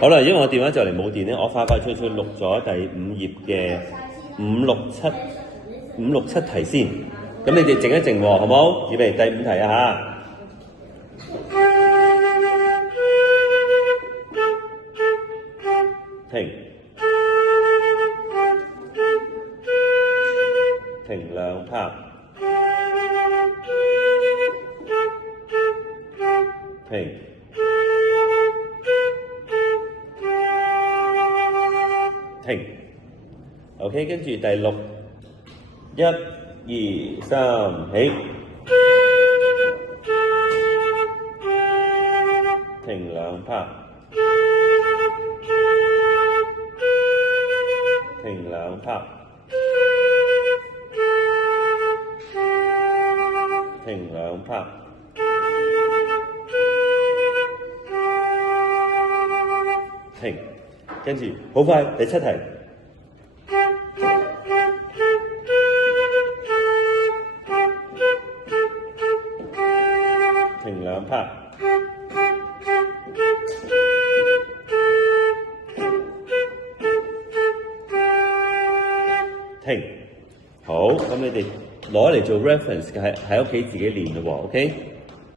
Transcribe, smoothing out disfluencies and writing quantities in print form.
好啦，因為我電話就嚟冇電咧，我快快脆脆錄咗第5頁嘅5、6、7題先。咁你哋靜一靜喎，好冇？預備第5題啊嚇。停。停2拍。停。停。OK， 跟住第6，1、2、3，起。停2拍。停2拍。停2拍。停，跟住好快，第7題。停2拍。停。好，咁你哋攞嚟做 reference 嘅喺屋企自己練咯喎 ，OK？